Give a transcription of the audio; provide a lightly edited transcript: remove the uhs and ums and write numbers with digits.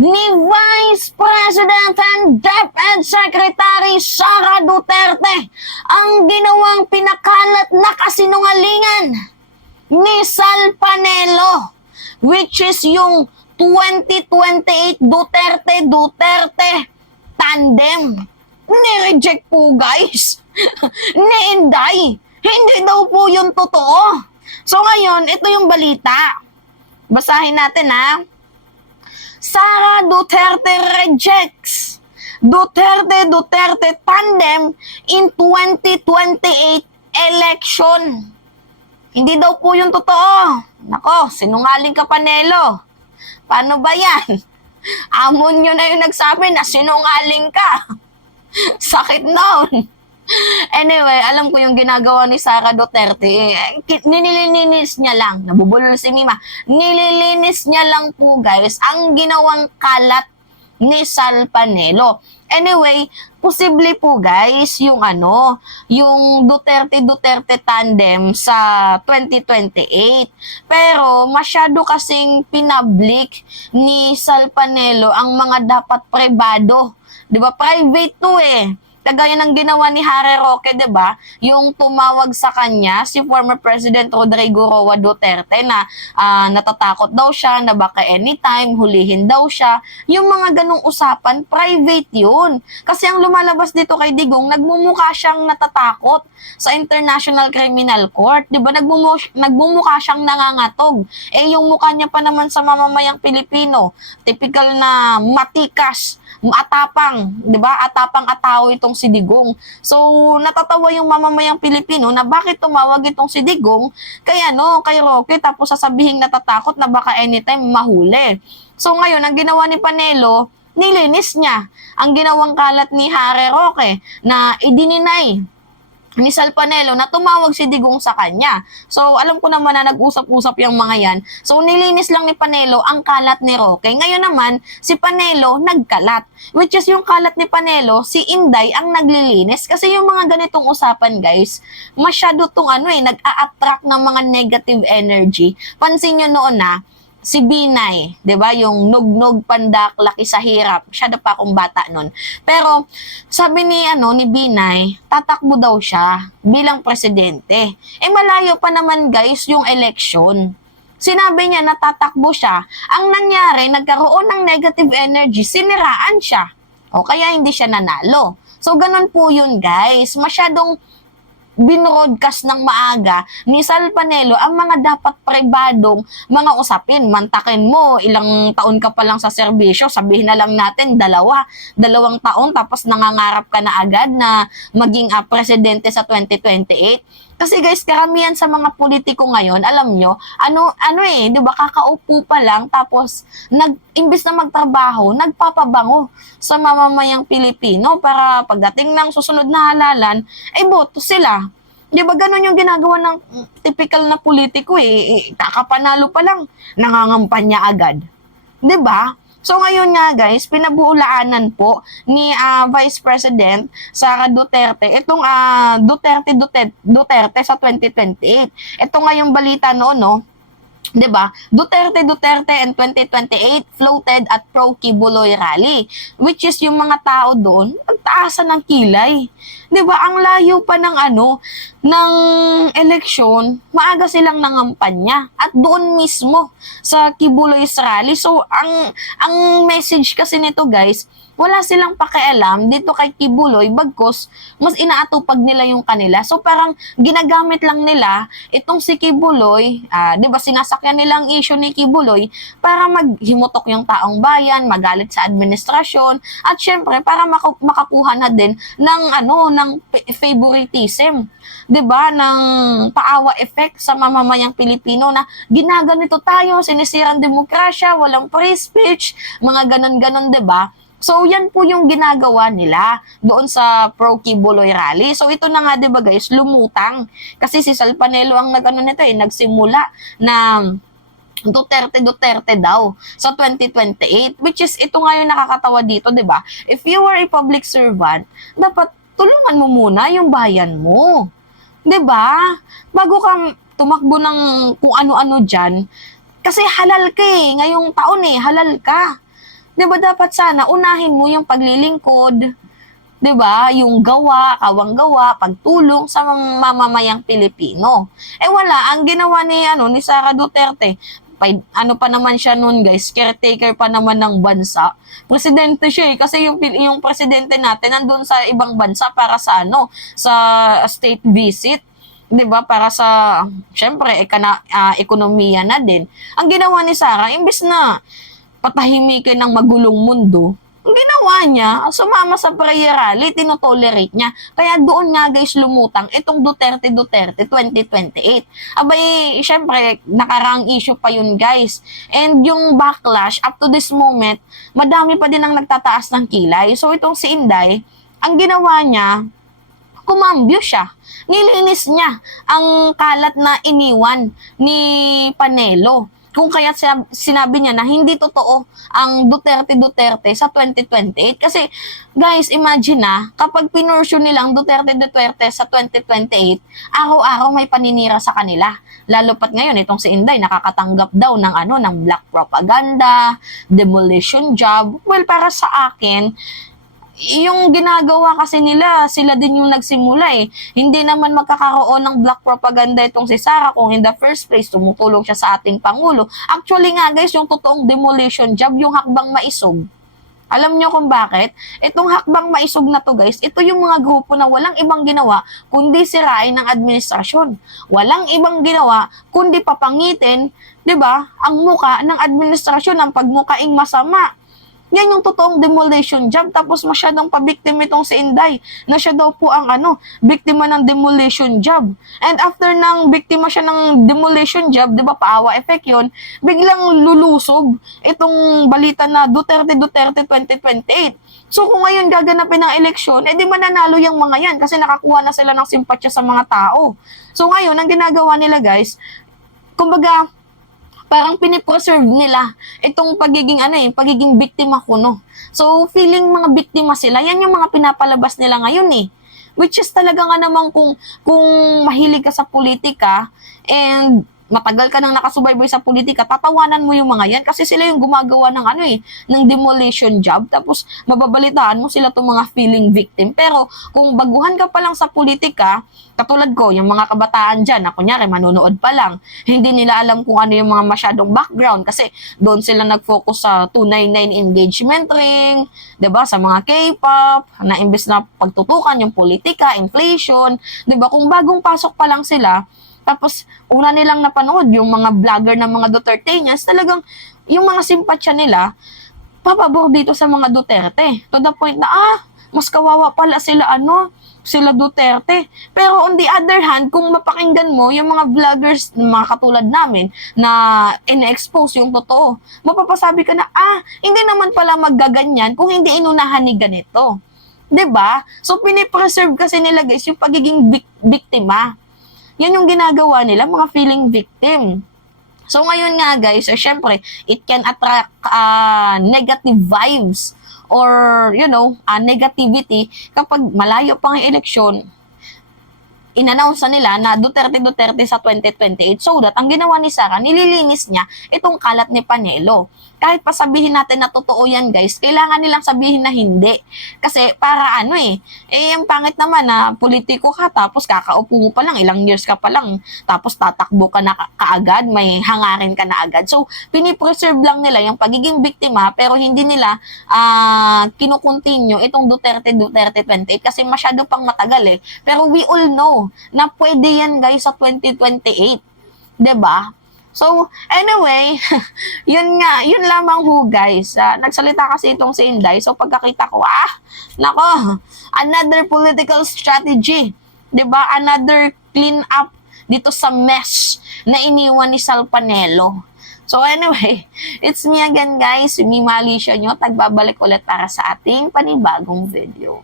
ni Vice President and DepEd Secretary Sara Duterte ang ginawang pinakalat na kasinungalingan ni Sal Panelo, which is yung 2028 Duterte tandem. Ni-reject po guys. Ni-inday. Hindi daw po yung totoo. So ngayon, ito yung balita. Basahin natin ha. Sara Duterte rejects Duterte tandem in 2028 election. Hindi daw po yung totoo. Nako, sinungaling ka Panelo. Paano ba yan? Amon nyo na yung nagsabi na sinungaling ka. Sakit noon. Anyway, alam ko yung ginagawa ni Sara Duterte. Nililinis niya lang. Nabubulol si Mima. Nililinis niya lang po guys ang ginawang kalat ni Sal Panelo. Anyway, posible po guys yung yung Duterte tandem sa 2028. Pero masyado kasing pinablik ni Sal Panelo ang mga dapat pribado. 'Di ba? Private to eh. Kagaya ng ginawa ni Harry Roque, 'di ba? Yung tumawag sa kanya si former President Rodrigo Roa Duterte na natatakot daw siya na baka anytime hulihin daw siya. Yung mga ganong usapan, private 'yun. Kasi ang lumalabas dito kay Digong, nagmumukha siyang natatakot sa International Criminal Court, 'di ba? Nagmumukha siyang nangangatog. Eh yung mukha niya pa naman sa mamamayang Pilipino, typical na matikas, atapang, 'di ba? Atapang-ataw itong si Digong. So, natatawa yung mamamayang Pilipino na bakit tumawag itong si Digong kay kay Roque tapos sasabihin natatakot na baka anytime mahuli. So, ngayon ang ginawa ni Panelo, nilinis niya ang ginawang kalat ni Harry Roque na idininay ni Sal Panelo na tumawag si Digong sa kanya. So, alam ko naman na nag-usap-usap yung mga yan. So, nilinis lang ni Panelo ang kalat ni Roque. Ngayon naman, si Panelo nagkalat. Which is yung kalat ni Panelo, si Inday ang naglilinis. Kasi yung mga ganitong usapan, guys, masyado tong nag-a-attract ng mga negative energy. Pansin nyo noon si Binay, 'di ba? Yung nugnog pandak laki sa hirap. Siya na pa akong bata noon. Pero sabi ni ni Binay, tatakbo daw siya bilang presidente. Eh malayo pa naman guys yung election. Sinabi niya na tatakbo siya. Ang nangyari, nagkaroon ng negative energy, siniraan siya. O kaya hindi siya nanalo. So ganun po yun guys. Masyadong binroadcast ng maaga ni Sal Panelo ang mga dapat pribadong mga usapin. Mantakin mo, ilang taon ka pa lang sa serbisyo, sabihin na lang natin, dalawang taon, tapos nangangarap ka na agad na maging presidente sa 2028. Kasi guys, karamihan sa mga politiko ngayon, alam nyo, di ba, kakaupo pa lang, tapos, imbis na magtrabaho, nagpapabango sa mamamayang Pilipino para pagdating ng susunod na halalan, ay boto sila. Di ba, ganun yung ginagawa ng typical na politiko kakapanalo pa lang, nangangampanya agad. Di ba? So ngayon nga guys, pinabuulaanan po ni Vice President Sara Duterte itong Duterte sa 2028. Ito nga yung balita noon, 'di ba? Duterte and 2028 floated at pro Kibuloy rally, which is yung mga tao doon nagtaasan ng kilay. 'Di ba? Ang layo pa ng ng eleksyon, maaga silang nangampanya at doon mismo sa Kibuloy rally. So ang message kasi nito guys, wala silang pakialam dito kay Kibuloy bagkus mas inaatupag nila yung kanila. So parang ginagamit lang nila itong si Kibuloy, 'di ba, sinasakyan nilang issue ni Kibuloy para maghimutok yung taong bayan, magalit sa administrasyon at syempre para makakuha na din ng ng favoritism, 'di ba, ng paawa effect sa mamamayang Pilipino na ginaganito tayo, sinisirang demokrasya, walang free speech, mga ganon-ganon, 'di ba? So, yan po yung ginagawa nila doon sa Pro Kibuloy Rally. So, ito na nga, 'di ba guys, lumutang. Kasi si Sal Panelo ang nito nagsimula na Duterte daw sa 2028, which is ito nga yung nakakatawa dito, 'di ba? If you were a public servant, dapat tulungan mo muna yung bayan mo. 'Di ba? Bago kang tumakbo ng kung ano-ano diyan, kasi halal ka ngayong taon halal ka. 'Di ba dapat sana unahin mo yung paglilingkod, 'di ba? Yung gawa, kawang-gawa, pagtulong sa mga mamamayang Pilipino. Eh wala, ang ginawa ni Sara Duterte, ano pa naman siya noon guys, caretaker pa naman ng bansa. Presidente siya kasi yung presidente natin nandoon sa ibang bansa para sa sa state visit. 'Di ba? Para sa syempre ekonomiya na din. Ang ginawa ni Sara, imbes na patahimikin ng magulong mundo, ang ginawa niya, sumama sa prayer rally, tinotolerate niya. Kaya doon nga guys lumutang itong Duterte 2028. Abay, syempre, nakarang issue pa yun guys. And yung backlash, up to this moment, madami pa din ang nagtataas ng kilay. So itong si Inday, ang ginawa niya, kumambyo siya. Nilinis niya ang kalat na iniwan ni Panelo. Kung kaya sinabi niya na hindi totoo ang Duterte sa 2028. Kasi, guys, imagine kapag pinursue nilang Duterte sa 2028, araw-araw may paninira sa kanila. Lalo pat ngayon, itong si Inday, nakakatanggap daw ng black propaganda, demolition job. Well, para sa akin, yung ginagawa kasi nila, sila din yung nagsimula eh. Hindi naman magkakaroon ng black propaganda itong si Sara kung in the first place tumutulong siya sa ating Pangulo. Actually nga guys, yung totoong demolition job, yung hakbang maisog. Alam nyo kung bakit? Itong hakbang maisog na to guys, ito yung mga grupo na walang ibang ginawa kundi sirain ng administrasyon. Walang ibang ginawa kundi papangitin, 'di ba? Ang muka ng administrasyon, ang pagmukaing masama. Yan yung totoong demolition job. Tapos masyadong pabiktima itong si Inday na siya daw po ang biktima ng demolition job. And after ng biktima siya ng demolition job, di ba, paawa effect yun, biglang lulusob itong balita na Duterte 2028. So kung ngayon gaganapin ng eleksyon, di mananalo yung mga yan kasi nakakuha na sila ng simpatsya sa mga tao. So ngayon, ang ginagawa nila guys, kumbaga, parang pinipreserve nila itong pagiging biktima kuno. So, feeling mga biktima sila, yan yung mga pinapalabas nila ngayon eh. Which is talaga nga naman kung mahilig ka sa politika and matagal ka nang nakasubaybay sa politika, tatawanan mo yung mga yan kasi sila yung gumagawa ng ng demolition job. Tapos mababalitaan mo sila tong mga feeling victim. Pero kung baguhan ka pa lang sa politika, katulad ko, yung mga kabataan dyan, na kunyari manonood pa lang, hindi nila alam kung ano yung mga masyadong background kasi doon sila nag-focus sa 299 engagement ring, 'di ba, sa mga K-pop, na imbes na pagtutukan yung politika, inflation, 'di ba, kung bagong pasok pa lang sila, tapos una nilang napanood yung mga vlogger ng mga Duterteñas, talagang yung mga simpatsya nila, papabor dito sa mga Duterte. To the point na, mas kawawa pala sila Duterte. Pero on the other hand, kung mapakinggan mo yung mga vloggers, mga katulad namin, na ina-expose yung totoo, mapapasabi ka na, hindi naman pala maggaganyan kung hindi inunahan ni ganito. 'Di ba? So, pinipreserve kasi nila guys yung pagiging biktima. Yan yung ginagawa nila, mga feeling victim. So ngayon nga guys, syempre, it can attract negative vibes or, negativity kapag malayo pang eleksyon, in-announce nila na Duterte sa 2028. So that, ang ginawa ni Sara, nililinis niya itong kalat ni Panelo. Kahit pa sabihin natin na totoo yan guys, kailangan nilang sabihin na hindi. Kasi para yung pangit naman na politiko ka, tapos kakaupo mo pa lang, ilang years ka pa lang, tapos tatakbo ka na kaagad, may hangarin ka na agad. So, pinipreserve lang nila yung pagiging biktima, pero hindi nila kinukontinue itong Duterte 28 kasi masyado pang matagal eh. Pero we all know na pwede yan guys sa 2028. 'Di ba? So, anyway, yun lamang guys. Nagsalita kasi itong si Inday. So, pagkakita ko, nako, another political strategy. 'Di ba? Another clean up dito sa mess na iniwan ni Sal Panelo. So, anyway, it's me again guys, Mima Alicia nyo. Tagbabalik ulit para sa ating panibagong video.